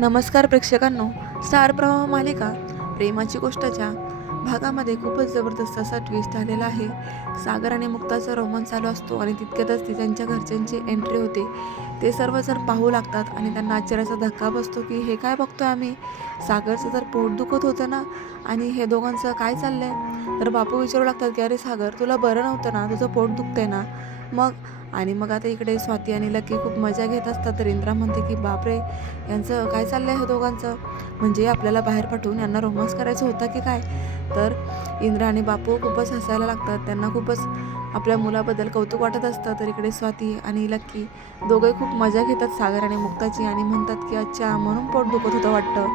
नमस्कार प्रेक्षकांनो. स्टार प्रवाह मालिका प्रेमाची गोष्टच्या भागामध्ये खूपच जबरदस्त असा ट्विस्ट आलेला आहे. सागर आणि मुक्ताचा रोमन चालू असतो आणि तितक्यातच ती त्यांच्या घरच्यांची एंट्री होते. ते सर्वजण पाहू लागतात आणि त्यांना आश्चर्याचा धक्का बसतो की हे काय बघतो आम्ही? सागरचं तर पोट दुखत होतं ना? आणि हे दोघांचं काय चाललं आहे तर बापू विचारू लागतात की अरे सागर तुला बरं नव्हतं ना? तुझं पोट दुखतंय ना? मग आणि मग आता इकडे स्वाती आणि लकी खूप मजा घेत असतात. तर इंद्रा म्हणते की बापरे यांचं काय चाललं आहे दोघांचं? म्हणजे आपल्याला बाहेर पाठवून यांना रोमांस करायचं होतं की काय? तर इंद्रा आणि बापू खूपच हसायला लागतात. त्यांना खूपच आपल्या मुलाबद्दल कौतुक वाटत असतं. तर इकडे स्वाती आणि लक्की दोघंही खूप मजा घेतात सागर आणि मुक्ताची आणि म्हणतात की अच्छा म्हणून पोट दुखत होतं वाटतं.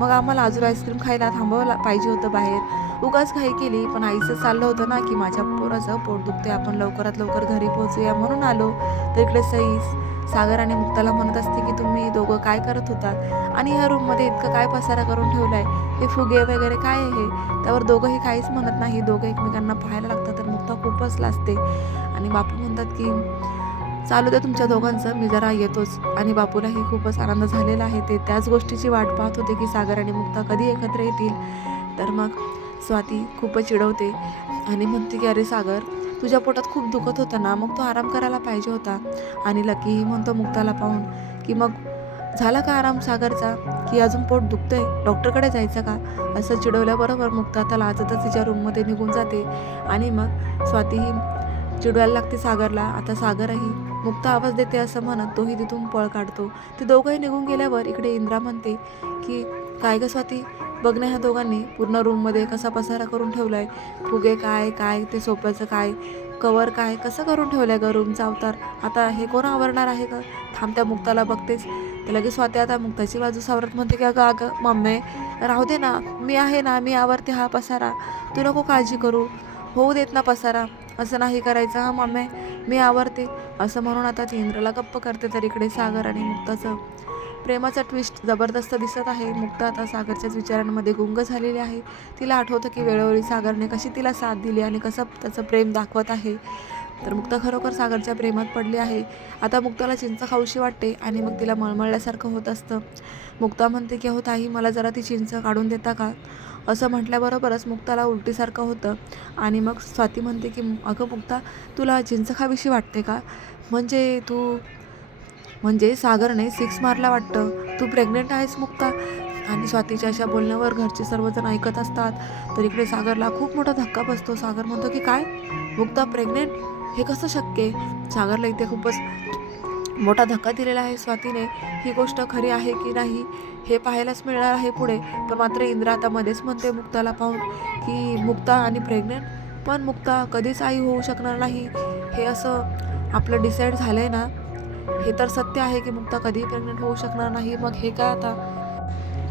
मग आम्हाला अजून आईस्क्रीम खायला थांबावं पाहिजे होतं बाहेर. उगाच घाई केली पण आईचं चाललं होतं ना की माझ्या पोराचं पोट दुखते आपण लवकरात लवकर घरी पोहोचूया म्हणून आलो. तर इकडे सई सागर आणि मुक्ताला म्हणत असते की तुम्ही दोघं काय करत होतात? आणि ह्या रूममध्ये इतकं काय पसारा करून ठेवलाय? हे फुगे वगैरे काय आहे त्यावर दोघंही काहीच म्हणत नाही. दोघं एकमेकांना पाहायला लागतात तर मुक्ता खूपच लाजते. आणि बापू म्हणतात की चालू द्या तुमच्या दोघांचं मी जरा येतोच. आणि बापूलाही खूपच आनंद झालेला आहे. ते त्याच गोष्टीची वाट पाहत होते की सागर आणि मुक्ता कधी एकत्र येतील. तर मग स्वाती खूपच चिडवते आणि म्हणते की अरे सागर तुझ्या पोटात खूप दुखत होतं ना मग तो आराम करायला पाहिजे होता. आणि लकीही म्हणतो मुक्ताला पाहून की मग झाला का आराम सागरचा? की अजून पोट दुखतंय? डॉक्टरकडे जायचं का? असं चिडवल्याबरोबर मुक्ता आता लाजतच तिच्या रूममध्ये निघून जाते आणि मग स्वातीही चिडवायला लागते सागरला. आता सागरही मुक्ता आवाज देते असं म्हणत तोही तिथून पळ काढतो. ते दोघंही निघून गेल्यावर इकडे इंद्रा म्हणते की काय ग स्वाती? बघणं ह्या दोघांनी पूर्ण रूममध्ये कसा पसारा करून ठेवलाय फुगे काय काय ते सोप्याचं काय कवर काय कसं करून ठेवलंय ग रूमचा अवतार? आता हे कोण आवरणार आहे का थांबत्या मुक्ताला बघतेच. तर लगेच स्वाती आता मुक्ताची बाजू सावरत म्हणते की अगं अगं मम्मी राहू दे ना. मी आहे ना मी आवरते हा पसारा. तू नको काळजी करू. होऊ देत ना पसारा. असं नाही करायचं. हा मम्मी मी आवरते. असं म्हणून आता ती इंद्रला गप्प करते तर इकडे सागर आणि मुक्ताचं. प्रेमाचा ट्विस्ट जबरदस्त दिसत आहे. मुक्ता आता सागरच्याच विचारांमध्ये गुंग झालेली आहे. तिला आठवतं की वेळोवेळी सागरने कशी तिला साथ दिली आणि कसं त्याचं प्रेम दाखवत आहे. तर मुक्ता खरोखर सागरच्या प्रेमात पडली आहे. आता मुक्ताला चिंच खाऊशी वाटते आणि मग तिला मळमळल्यासारखं होत असतं. मुक्ता म्हणते की हो ताई मला जरा ती चिंच काढून देता का? असं म्हटल्याबरोबरच मुक्ताला उलटीसारखं होतं. आणि मग स्वाती म्हणते की अगं मुक्ता तुला चिंच खावीशी वाटते का? म्हणजे तू म्हणजे सागरने सिक्स मारला वाटतं. तू प्रेग्नेंट आहेस मुक्ता. आणि स्वातीच्या अशा बोलण्यावर घरचे सर्वजण ऐकत असतात. तर इकडे सागरला खूप मोठा धक्का बसतो. सागर म्हणतो की काय? मुक्ता प्रेग्नेंट हे कसं शक्य सागरला इथे खूपच मोठा धक्का दिलेला आहे स्वातीने. ही गोष्ट खरी आहे की नाही हे पाहायलाच मिळणार आहे पुढे. पण मात्र इंद्रा आता मध्येच म्हणते मुक्ताला पाहून की मुक्ता आणि प्रेग्नेंट पण मुक्ता कधीच आई होऊ शकणार नाही. हे असं आपलं डिसाईड झालं आहे ना हे तर सत्य आहे की मुक्ता कधीही प्रेग्नंट होऊ शकणार नाही. मग हे काय आता?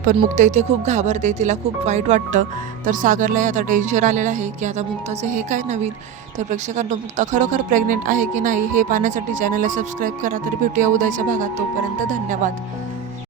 पण मुक्ता इथे खूप घाबरते तिला खूप वाईट वाटतं. तर सागरलाही आता टेन्शन आलेलं आहे की आता मुक्ताचं हे काय नवीन? तर प्रेक्षकांना मुक्ता खरोखर प्रेग्नेंट आहे की नाही हे पाहण्यासाठी चॅनलला सबस्क्राईब करा. तर भेटूया उद्याच्या भागात. तोपर्यंत धन्यवाद.